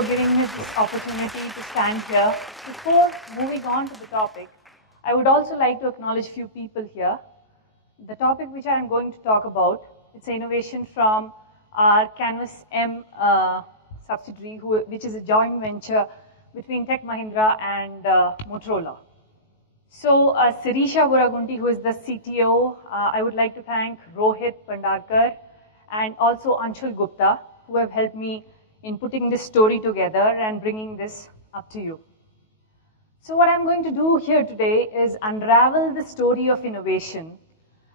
for giving me this opportunity to stand here. Before moving on to the topic, I would also like to acknowledge a few people here. The topic which I am going to talk about, it's an innovation from our CanvasM subsidiary, which is a joint venture between Tech Mahindra and Motorola. So Sirisha Buragunti, who is the CTO, I would like to thank Rohit Pandarkar and also Anshul Gupta, who have helped me in putting this story together and bringing this up to you. So what I'm going to do here today is unravel the story of innovation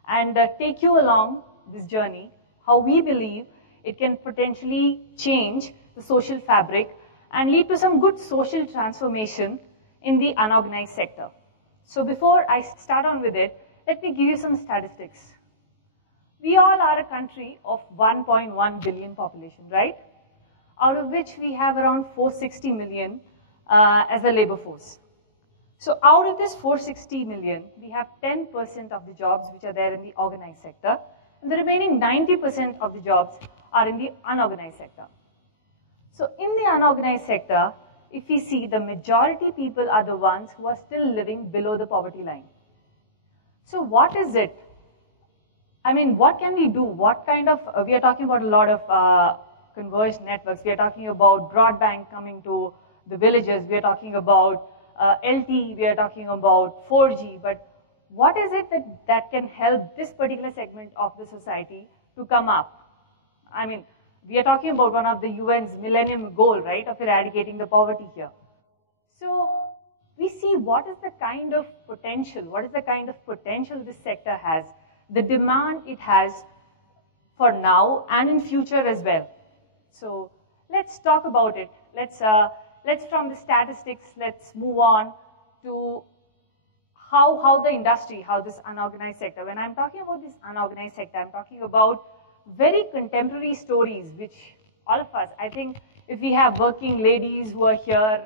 and take you along this journey, how we believe it can potentially change the social fabric and lead to some good social transformation in the unorganized sector. So before I start on with it, let me give you some statistics. We all are a country of 1.1 billion population, right? Out of which we have around 460 million as a labor force. So out of this 460 million, we have 10% of the jobs which are there in the organized sector, and the remaining 90% of the jobs are in the unorganized sector. So in the unorganized sector, if we see, the majority people are the ones who are still living below the poverty line. So what is it? I mean, what can we do? What kind of, we are talking about a lot of converged networks. We are talking about broadband coming to the villages. We are talking about LTE. We are talking about 4G. But what is it that can help this particular segment of the society to come up? I mean, we are talking about one of the UN's millennium goal, right, of eradicating the poverty here. So we see what is the kind of potential, this sector has, the demand it has for now and in future as well. So let's talk about it. Let's from the statistics, let's move on to how the industry, how this unorganized sector. When I'm talking about this unorganized sector, I'm talking about very contemporary stories, which all of us, I think if we have working ladies who are here,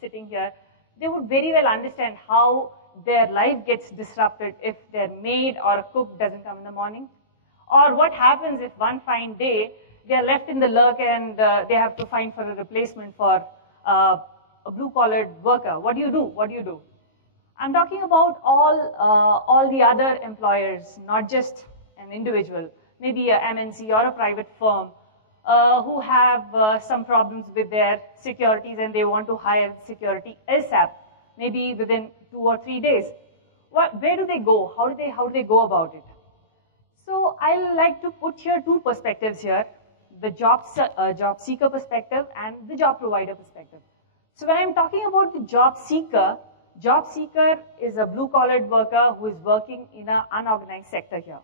sitting here, they would very well understand how their life gets disrupted if their maid or a cook doesn't come in the morning. Or what happens if one fine day, they are left in the lurk and they have to find for a replacement for a blue-collared worker. What do you do? What do you do? I'm talking about all the other employers, not just an individual, maybe a MNC or a private firm who have some problems with their securities and they want to hire security ASAP, maybe within 2 or 3 days. Where do they go? How do they go about it? So I like to put here two perspectives here, the job seeker perspective and the job provider perspective. So when I'm talking about the job seeker is a blue-collared worker who is working in an unorganized sector here.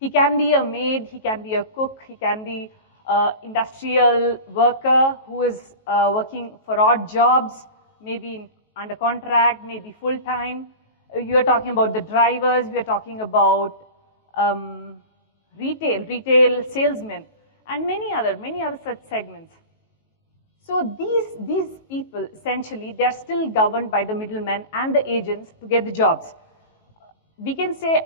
He can be a maid, he can be a cook, he can be an industrial worker who is working for odd jobs, maybe under contract, maybe full-time. You are talking about the drivers, we are talking about retail salesmen, and many other such segments. So these people, essentially, they are still governed by the middlemen and the agents to get the jobs. We can say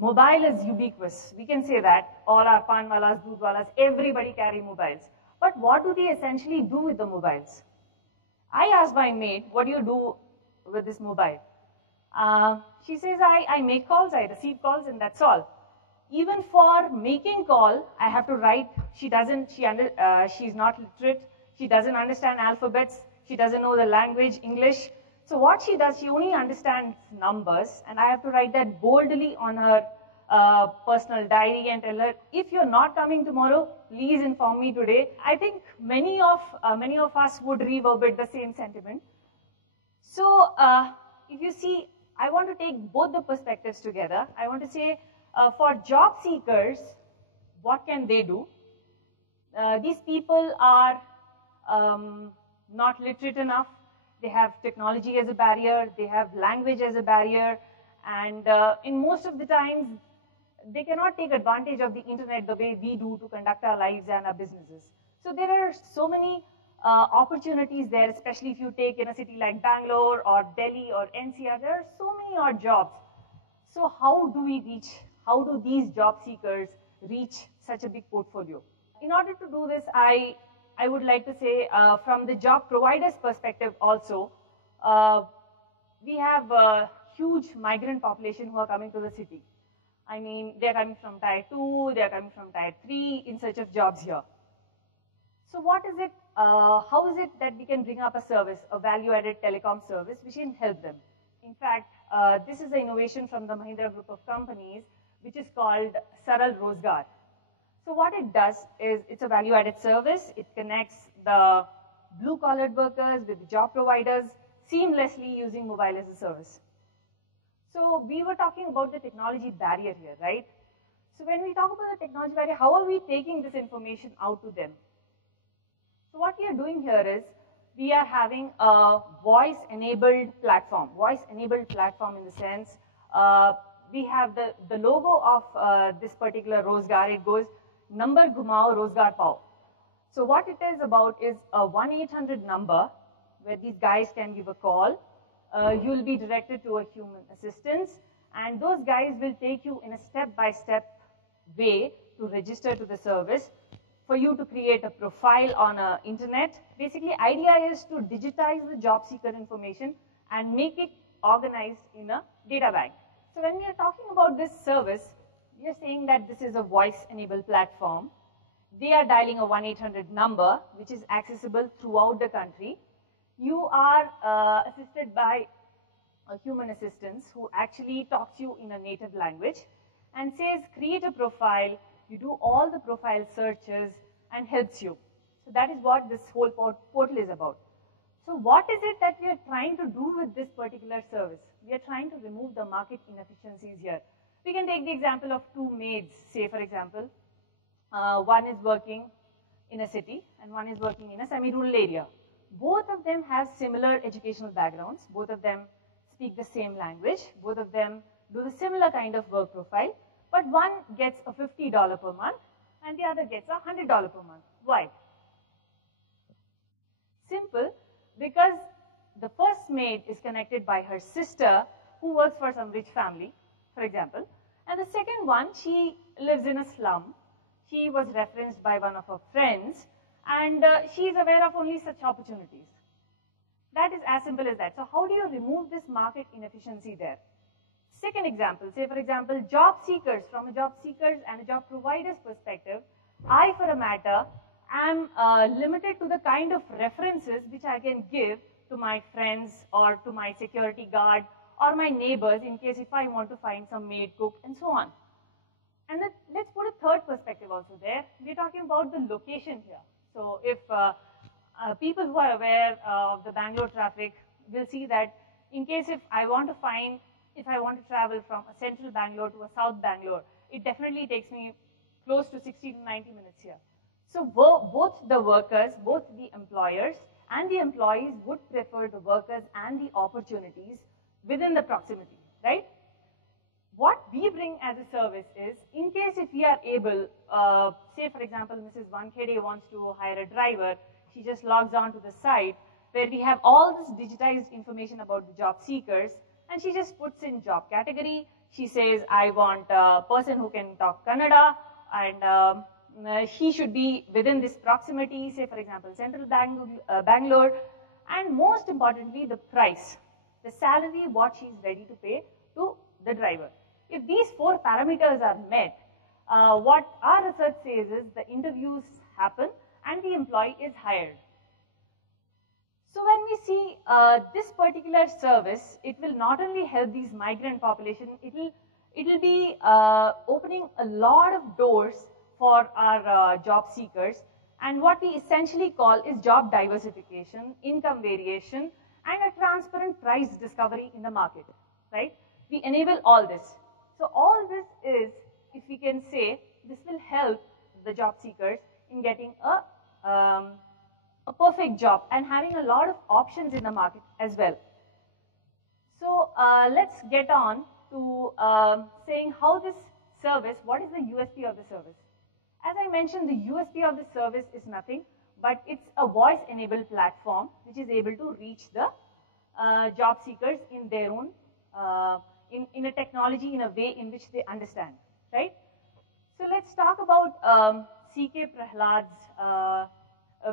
mobile is ubiquitous. We can say that all our panwalas, doodwalas, everybody carry mobiles. But what do they essentially do with the mobiles? I asked my maid, what do you do with this mobile? She says, I make calls, I receive calls, and that's all. Even for making call, I have to write. She's not literate. She doesn't understand alphabets. She doesn't know the language, English. So what she does, she only understands numbers, and I have to write that boldly on her personal diary and tell her, if you're not coming tomorrow, please inform me today. I think many of us would reverberate the same sentiment. So if you see, I want to take both the perspectives together. I want to say, for job seekers, what can they do? These people are not literate enough. They have technology as a barrier. They have language as a barrier. And in most of the times, they cannot take advantage of the internet the way we do to conduct our lives and our businesses. So there are so many opportunities there, especially if you take in a city like Bangalore or Delhi or NCR. There are so many odd jobs. So how do these job seekers reach such a big portfolio? In order to do this, I I would like to say from the job provider's perspective also, we have a huge migrant population who are coming to the city. I mean, they're coming from Tier 2, they're coming from Tier 3 in search of jobs here. So what is it, how is it that we can bring up a service, a value-added telecom service, which can help them? In fact, this is an innovation from the Mahindra group of companies, which is called Saral Rozgar. So what it does is, it's a value-added service. It connects the blue-collared workers with the job providers seamlessly using mobile as a service. So we were talking about the technology barrier here, right? So when we talk about the technology barrier, how are we taking this information out to them? So what we are doing here is, we are having a voice-enabled platform. Voice-enabled platform in the sense, we have the logo of this particular Rozgar. It goes, Number Ghumao Rozgar Pao. So what it is about is a 1-800 number where these guys can give a call. You'll be directed to a human assistance, and those guys will take you in a step-by-step way to register to the service, for you to create a profile on the internet. Basically, idea is to digitize the job seeker information and make it organized in a data bank. So when we are talking about this service, we are saying that this is a voice-enabled platform. They are dialing a 1-800 number, which is accessible throughout the country. You are assisted by a human assistant who actually talks to you in a native language and says, create a profile. You do all the profile searches and helps you. So that is what this whole portal is about. So what is it that we are trying to do with this particular service? We are trying to remove the market inefficiencies here. We can take the example of two maids, say for example, one is working in a city and one is working in a semi-rural area. Both of them have similar educational backgrounds. Both of them speak the same language. Both of them do the similar kind of work profile. But one gets a $50 per month and the other gets a $100 per month. Why? Simple, because the first maid is connected by her sister who works for some rich family, for example. And the second one, she lives in a slum. She was referenced by one of her friends, and she is aware of only such opportunities. That is as simple as that. So how do you remove this market inefficiency there? Second example, say for example, job seekers, from a job seekers and a job provider's perspective, I, for a matter, am limited to the kind of references which I can give to my friends or to my security guard or my neighbors in case if I want to find some maid cook and so on. And then let's put a third perspective also there. We're talking about the location here. So if people who are aware of the Bangalore traffic will see that in case if I want to travel from a central Bangalore to a south Bangalore, it definitely takes me close to 60 to 90 minutes here. So both the workers, both the employers and the employees would prefer the workers and the opportunities within the proximity, right? What we bring as a service is, in case if we are able, say for example, Mrs. Wankhede wants to hire a driver, she just logs on to the site where we have all this digitized information about the job seekers, and she just puts in job category. She says, I want a person who can talk Kannada, and he should be within this proximity, say for example, central Bangalore, and most importantly, the price, the salary, what she is ready to pay to the driver. If these four parameters are met, what our research says is the interviews happen and the employee is hired. So when we see this particular service, it will not only help these migrant population, it will be opening a lot of doors for our job seekers, and what we essentially call is job diversification, income variation, and a transparent price discovery in the market, right? We enable all this. So all this is, if we can say, this will help the job seekers in getting a perfect job and having a lot of options in the market as well. So let's get on to saying how this service, what is the USP of the service? As I mentioned, the USP of the service is nothing, but it's a voice-enabled platform which is able to reach the job seekers in their own, in a technology, in a way in which they understand, right? So let's talk about C.K. Prahlad's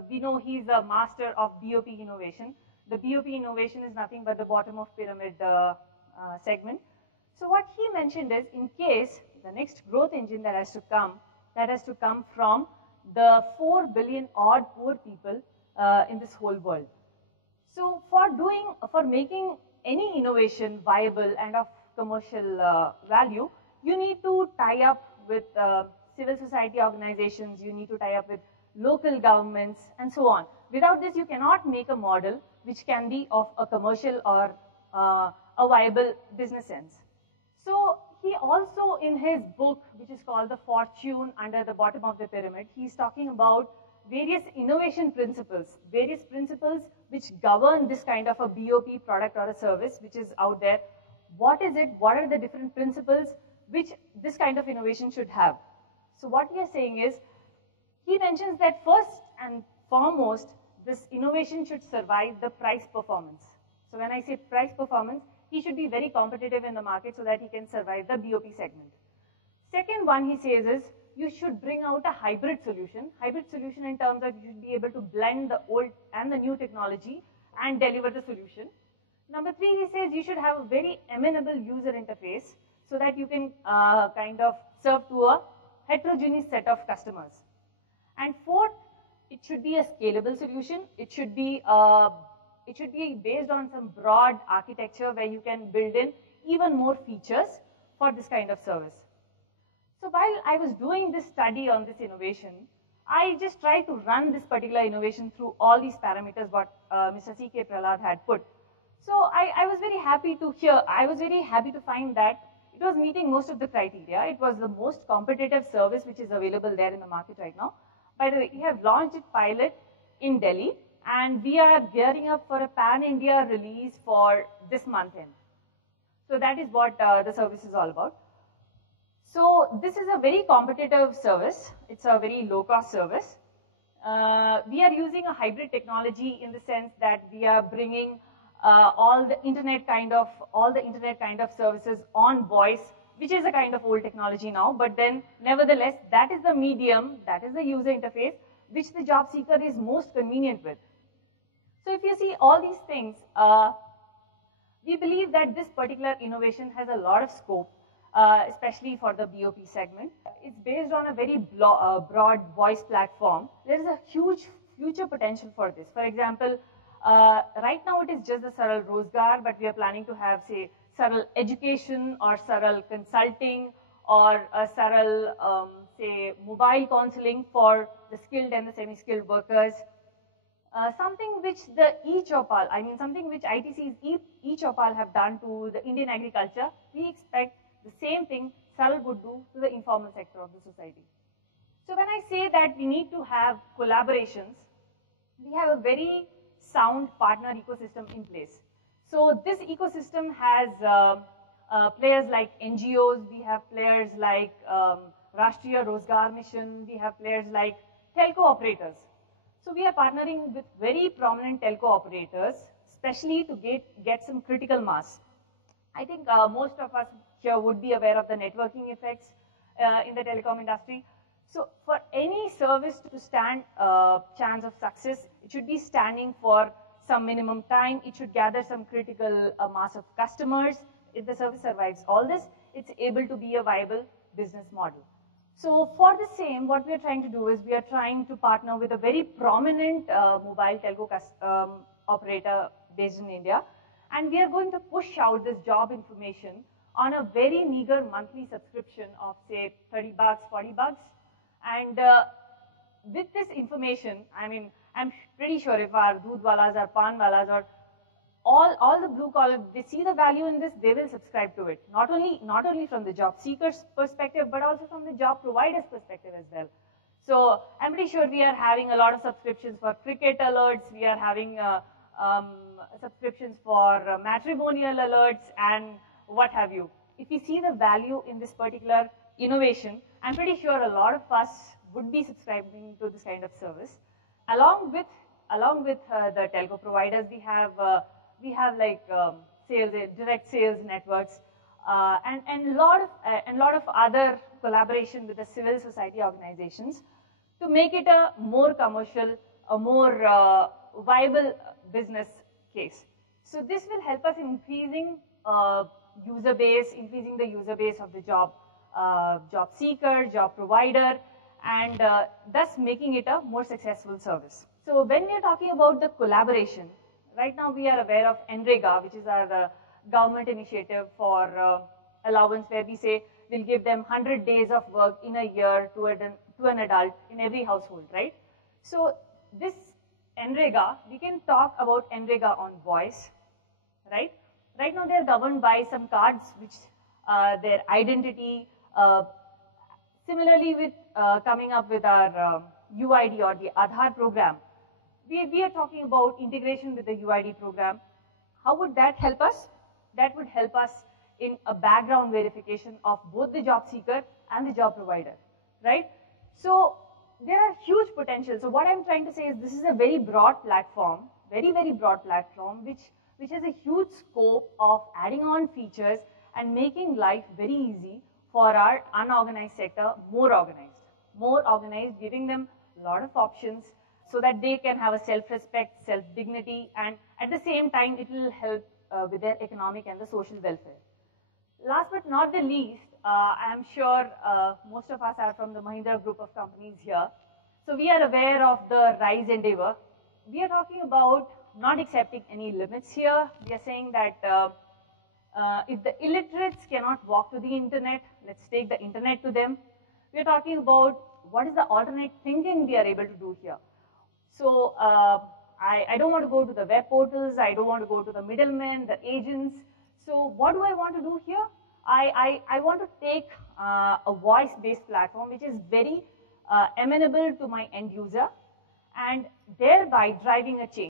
we know he's a master of BOP innovation. The BOP innovation is nothing but the bottom of pyramid segment. So what he mentioned is, in case the next growth engine that has to come from the 4 billion odd poor people in this whole world. So for making any innovation viable and of commercial value, you need to tie up with civil society organizations, you need to tie up with local governments, and so on. Without this, you cannot make a model which can be of a commercial or a viable business sense. So he also, in his book, which is called The Fortune Under the Bottom of the Pyramid, he's talking about various innovation principles, various principles which govern this kind of a BOP product or a service which is out there. What is it? What are the different principles which this kind of innovation should have? So what we are saying is, he mentions that first and foremost, this innovation should survive the price performance. So when I say price performance, he should be very competitive in the market so that he can survive the BOP segment. Second one he says is, you should bring out a hybrid solution. Hybrid solution in terms of you should be able to blend the old and the new technology and deliver the solution. Number three, he says you should have a very amenable user interface so that you can kind of serve to a heterogeneous set of customers. And fourth, it should be a scalable solution. It should be based on some broad architecture where you can build in even more features for this kind of service. So while I was doing this study on this innovation, I just tried to run this particular innovation through all these parameters what Mr. C.K. Prahlad had put. So I was very happy to hear, I was very happy to find that it was meeting most of the criteria. It was the most competitive service which is available there in the market right now. By the way, we have launched it pilot in Delhi, and we are gearing up for a pan-India release for this month end. So that is what the service is all about. So this is a very competitive service. It's a very low-cost service. We are using a hybrid technology in the sense that we are bringing all the internet kind of services on voice, which is a kind of old technology now. But then, nevertheless, that is the medium, that is the user interface, which the job seeker is most convenient with. So if you see all these things, we believe that this particular innovation has a lot of scope, especially for the BOP segment. It's based on a very broad voice platform. There is a huge future potential for this. For example, right now it is just the Saral Rozgar, but we are planning to have, say, Saral Education or Saral Consulting or Saral, say, mobile counseling for the skilled and the semi-skilled workers. Something which the e-Chopal, something which ITC's e-Chopal have done to the Indian agriculture, we expect the same thing Saral would do to the informal sector of the society. So when I say that we need to have collaborations, we have a very sound partner ecosystem in place. So this ecosystem has players like NGOs, we have players like Rashtriya Rozgar Mission, we have players like telco operators. So we are partnering with very prominent telco operators, especially to get some critical mass. I think most of us here would be aware of the networking effects in the telecom industry. So for any service to stand chance of success, it should be standing for some minimum time. It should gather some critical mass of customers. If the service survives all this, it's able to be a viable business model. So for the same, what we are trying to do is we are trying to partner with a very prominent mobile telco operator based in India, and we are going to push out this job information on a very meager monthly subscription of, say, 30 bucks, 40 bucks. And with this information, I'm pretty sure if our doodwalas or panwalas or all the blue collar, they see the value in this, they will subscribe to it. Not only from the job seeker's perspective, but also from the job provider's perspective as well. So I'm pretty sure we are having a lot of subscriptions for cricket alerts. We are having subscriptions for matrimonial alerts and what have you. If you see the value in this particular innovation, I'm pretty sure a lot of us would be subscribing to this kind of service. Along with the telco providers, we have like direct sales networks, and a lot of other collaboration with the civil society organizations to make it a more commercial a more viable business case. So this will help us in increasing user base, increasing the user base of the job seeker, job provider, and thus making it a more successful service. So when we are talking about the collaboration, right now we are aware of NREGA, which is our government initiative for allowance, where we say we'll give them 100 days of work in a year to an adult in every household, right? So this NREGA, we can talk about NREGA on voice, right? Right now they're governed by some cards which their identity, similarly with coming up with our UID or the Aadhaar program, we are talking about integration with the UID program. How would that help us? That would help us in a background verification of both the job seeker and the job provider, right? So there are huge potentials. So what I'm trying to say is this is a very broad platform, very, very broad platform, which has a huge scope of adding on features and making life very easy for our unorganized sector more organized, giving them a lot of options so that they can have a self-respect, self-dignity, and at the same time, it will help with their economic and the social welfare. Last but not the least, I am sure most of us are from the Mahindra group of companies here. So we are aware of the RISE endeavor. We are talking about not accepting any limits here. We are saying that if the illiterates cannot walk to the internet, let's take the internet to them. We are talking about what is the alternate thinking we are able to do here. So I don't want to go to the web portals, I don't want to go to the middlemen, the agents. So what do I want to do here? I want to take a voice-based platform which is very amenable to my end user and thereby driving a change.